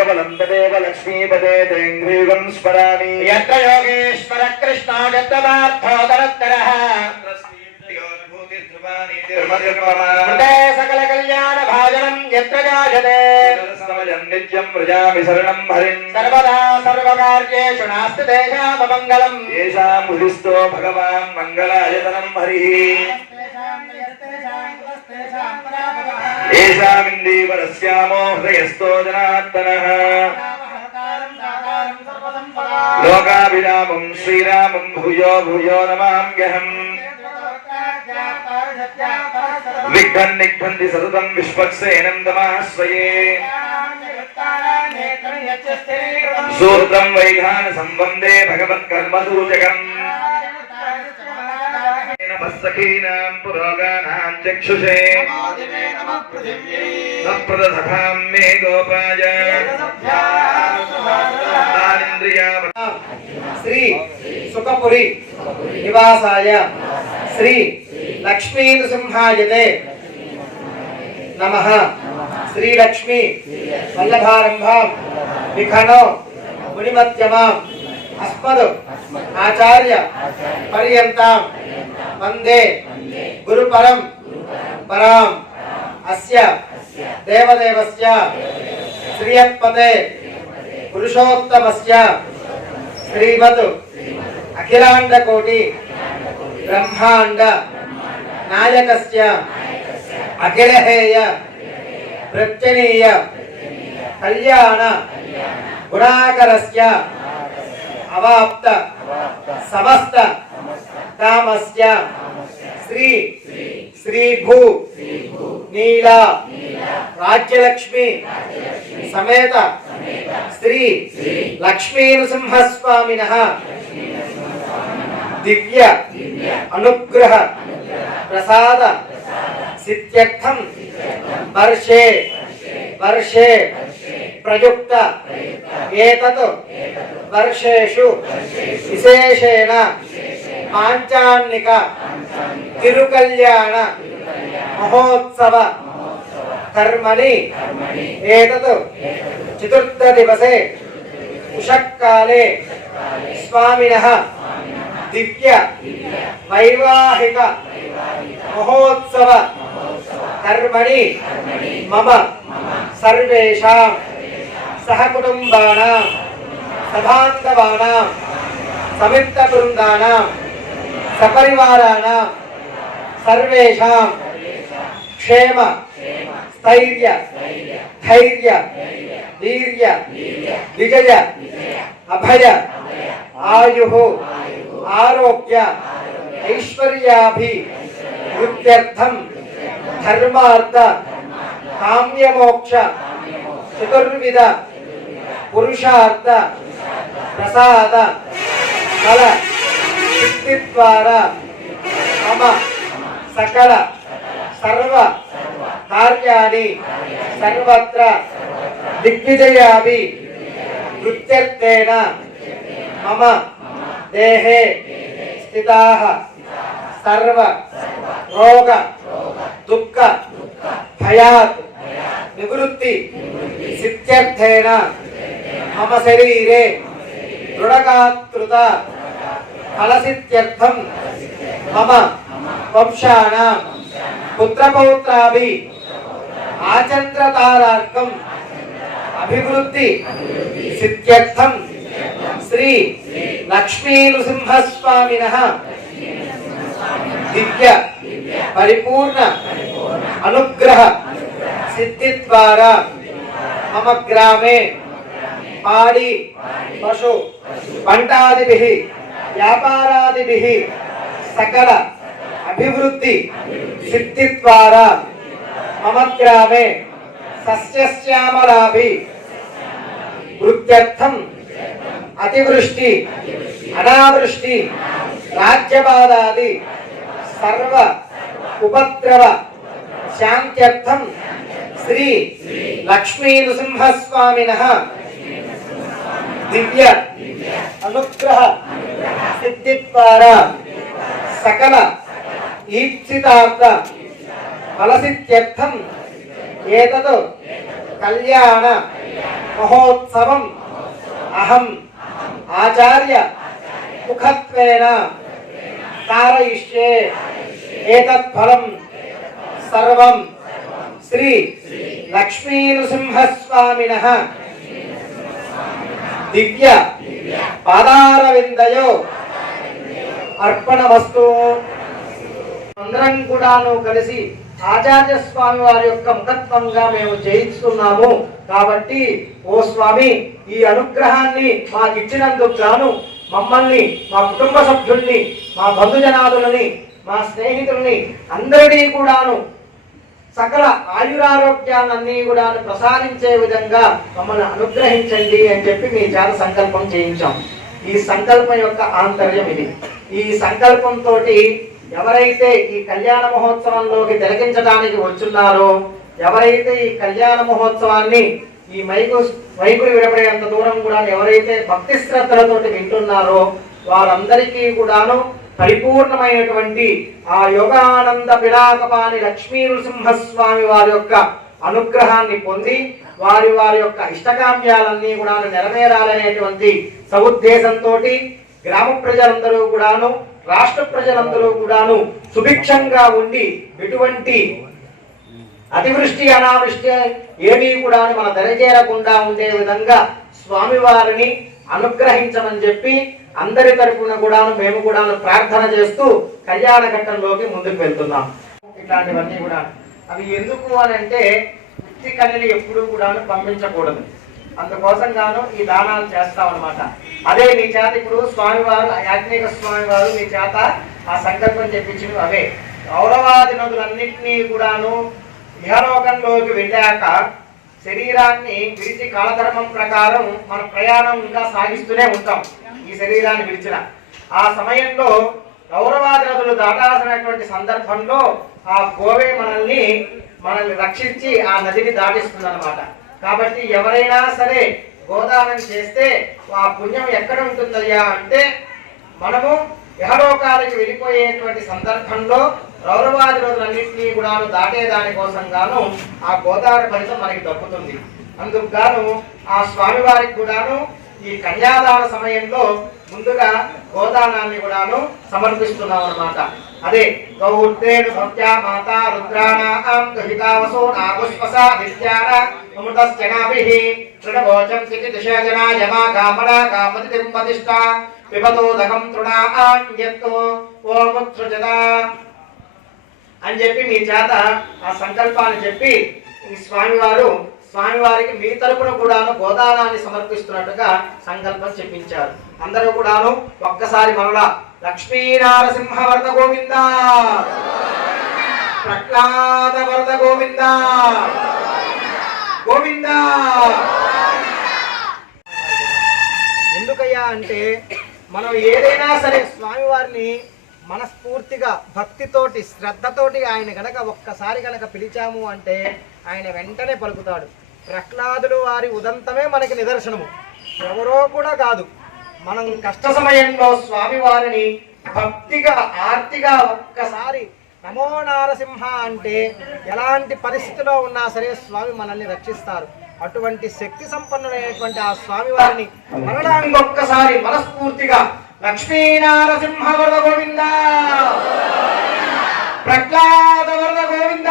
ദേവവലന്തദേവ ലക്ഷ്മീപദേ തേങ്ക്രീകം സ്മരാമി യത്ര യോഗേശ്വര കൃഷ്ണോ യത്രമാർത്ഥോതരത്തര സകല കല്യാണ ഭാജനം യത്ര ജാജതേ నిత్యం ప్రజామి శరణం హరిం సర్వదా సర్వకార్యేషు నాస్తి తేషామ మంగళం ఏషాం హృదిస్థో భగవాన్ మంగళాయతనం హరి ఏషామిందీవరస్యామో హృదయస్థో జనార్దన. లోకాభిరామం శ్రీరామం భూయో భూయో నమామ్యహం విఘ్నం నిఘ్నంది సతతం విశ్వక్సేనం తమాశ్రయే. సూత్రం వైఘాన సంబంధే భగవత్కర్మసూచకం సఖీనాం పురోగానాం చక్షుషే. ప్రదసభాం మే గోపాయ. శ్రీ సుఖపురి నివాసాయ శ్రీ లక్ష్మీ నృసింహాయతే నమ శ్రీలక్ష్మి వల్లభారంభాం నిఖనో మునిమధ్యమాం అస్మదు ఆచార్య పర్యంతం. వందే గురుపరం పరాం. అస్య దేవదేవస్య శ్రియపదే పురుషోత్తమస్య శ్రీమద్ అఖిలాండ కోటి బ్రహ్మాండ నాయకస్య అఖిలహేయ ప్రత్యనీయ కళ్యాణ గుణాకరస్య అవాప్త సమస్త కామస్య శ్రీ శ్రీ భూ నీల రాజ్యలక్ష్మి సమేత శ్రీ లక్ష్మీ నృసింహస్వామిన దివ్య అనుగ్రహ ప్రసాద సిద్ధ్యర్థం వర్షే వర్షే ప్రయుక్త ఏతత్ వర్షేషు విశేషేణ పాంచాన్నిక తిరుకల్యాణ మహోత్సవ కర్మణి ఏతత్ చతుర్థ దివసే ఉషక్కాలే స్వామినః దివ్య వైవాహిక మహోత్సవ కర్మణి మమ సర్వేషాం సహకుటుంబానాం సభాంతవానాం సమిత్త బృందానాం సపరివారాణ సర్వేషాం. క్షేమ స్థైర్య ధైర్య వీర్య విజయ అభయ ఆయు ఆరోగ్య ఐశ్వర్యాభి వృత్యర్థం ధర్మార్థ కామ్యమోక్ష చతుర్విధ పురుషార్థ ప్రసాద ఫల సిద్ధి ద్వారా. మమ సకల సర్వ కార్యాన్ని సర్వత్ర దిగ్విజయాభి వృత్యర్థేన మమ దేహే స్థితాః సర్వ రోగ దుఃఖ భయాత్ నివృత్తి సిద్ధ్యర్థేన మమ శరీరే దృఢగాత్రుత ఫలసిద్ధ్యర్థం మమ వంశానాం పుత్రపౌత్రాభి ఆచంద్రతారార్కం అభివృద్ధి సిద్ధ్యర్థం శ్రీ లక్ష్మీ నృసింహస్వామిన దివ్య పరిపూర్ణ అనుగ్రహ సిద్ధి ద్వారా మమ గ్రామే పాడి పశు పంటాదిభి వ్యాపారాదిభి సకల అభివృద్ధి సిద్ధి ద్వారా మమ గ్రామే సస్యశ్యామలాభి వృత్యర్థం అతివృష్టి అనావృష్టి రాజ్యపాదాది సర్వ ఉపద్రవ శాంత్యర్థం శ్రీ లక్ష్మీ నృసింహస్వామిన దివ్య అనుగ్రహ సిద్ధి ద్వారా సకల ఈప్సితార్థ ఫలసిత్యర్థం ఏతత్ కళ్యాణ మహోత్సవం అహం ఆచార్య ముఖత్వేన కారయిష్యే ఏతత్ ఫలం సర్వం శ్రీ లక్ష్మీ నృసింహస్వామిన దివ్య పాదారవిందయో అర్పణ వస్తువు. అందరం కూడాను కలిసి ఆచార్య స్వామి వారి యొక్క ముఖత్వంగా మేము జయిస్తున్నాము కాబట్టి ఓ స్వామి ఈ అనుగ్రహాన్ని మాకు ఇచ్చినందుకు గాను మమ్మల్ని మా కుటుంబ సభ్యుల్ని మా బంధుజనాదులని మా స్నేహితుల్ని అందరినీ కూడాను సకల ఆయురారోగ్యాలన్నీ కూడా ప్రసాదించే విధంగా మమ్మల్ని అనుగ్రహించండి అని చెప్పి మీ చాలా సంకల్పం చేయించాం. ఈ సంకల్పం యొక్క ఆంతర్యం ఇది. ఈ సంకల్పంతో ఎవరైతే ఈ కళ్యాణ మహోత్సవంలోకి తిలకించడానికి వచ్చున్నారో ఎవరైతే ఈ కళ్యాణ మహోత్సవాన్ని ఈ మైకు మైకులు విడపడేంత దూరం కూడా ఎవరైతే భక్తి శ్రద్ధలతోటి వింటున్నారో వారందరికీ కూడాను పరిపూర్ణమైనటువంటి ఆ యోగానంద పిడాకపాని లక్ష్మీ నృసింహస్వామి వారి యొక్క అనుగ్రహాన్ని పొంది వారి వారి యొక్క ఇష్టకామ్యాలన్నీ కూడా నెరవేరాలనేటువంటి సముద్దేశంతో గ్రామ ప్రజలందరూ కూడాను రాష్ట్ర ప్రజలందరూ కూడాను సుభిక్షంగా ఉండి ఎటువంటి అతివృష్టి అనావృష్టి ఏమీ కూడా మన దరిచేరకుండా ఉండే విధంగా స్వామివారిని అనుగ్రహించమని చెప్పి అందరి తరఫున కూడాను మేము కూడా ప్రార్థన చేస్తూ కళ్యాణ ఘట్టంలోకి ముందుకు వెళ్తున్నాం. ఇట్లాంటివన్నీ కూడా అవి ఎందుకు అని అంటే భక్తి కన్యలు ఎప్పుడూ కూడా పంపించకూడదు. అందుకోసం గాను ఈ దానాలు చేస్తాం అనమాట అదే మీ చేత ఇప్పుడు స్వామివారు యాజ్ఞిక స్వామి వారు మీ చేత ఆ సంకల్పం చెప్పించినవి అవే. గౌరవాది నదులన్నింటినీ కూడాను ఇహలోకంలోకి వెళ్ళాక శరీరాన్ని విడిచి కాలధర్మం ప్రకారం మన ప్రయాణం ఇంకా సాగిస్తూనే ఉంటాం. ఈ శరీరాన్ని విడిచిన ఆ సమయంలో గౌరవాది నదులు దాటాల్సినటువంటి సందర్భంలో ఆ గోవే మనల్ని మనల్ని రక్షించి ఆ నదిని దాటిస్తుంది కాబట్టి ఎవరైనా సరే గోదానం చేస్తే ఆ పుణ్యం ఎక్కడ ఉంటుందయ్యా అంటే మనము ఇహలోకాలకి వెళ్ళిపోయేటువంటి సందర్భంలో రౌరవాది రోజులన్నింటినీ కూడా దాటేదాని కోసం గాను ఆ గోదావరి ఫలితం మనకి దక్కుతుంది. అందుకు గాను ఆ స్వామివారికి కూడాను ఈ కన్యాదాన సమయంలో ముందుగా గోదానాన్ని కూడాను సమర్పిస్తున్నాం అనమాట అదే గౌర్తేను భక్త్యా మాతా రుద్రాణాం గహితావసో నాగుష్పస విద్యాన అమృతశ్చనాభిః తృణభోజం చితి దిశజనా యమా గామనా గామతి తింపతిష్ట పిబతోదకం తృణాన్యత్తో ఓముత్సృజదా అని చెప్పి మీ చేత ఆ సంకల్పాన్ని చెప్పి ఈ స్వామివారు స్వామివారికి మీ తరపున కూడాను గోదానాన్ని సమర్పిస్తున్నట్టుగా సంకల్పం చెప్పించారు. అందరూ కూడాను ఒక్కసారి మరలా లక్ష్మీనారసింహ వరద గోవింద ప్రహ్లాద వరద గోవింద గోవింద. ఎందుకయ్యా అంటే మనం ఏదైనా సరే స్వామివారిని మనస్ఫూర్తిగా భక్తితోటి శ్రద్ధతోటి ఆయన గనక ఒక్కసారి గనక పిలిచాము అంటే ఆయన వెంటనే పలుకుతాడు. ప్రహ్లాదులు వారి ఉదంతమే మనకి నిదర్శనము. ఎవరో కూడా కాదు. మనం కష్ట సమయంలో స్వామివారిని భక్తిగా ఆర్తిగా ఒక్కసారి నమో నారసింహ అంటే ఎలాంటి పరిస్థితిలో ఉన్నా సరే స్వామి మనల్ని రక్షిస్తారు. అటువంటి శక్తి సంపన్నులైనటువంటి ఆ స్వామివారిని మరణానికి ఒక్కసారి మనస్ఫూర్తిగా లక్ష్మీనారసింహ వరద గోవింద. ప్రహ్లాద వరద గోవింద.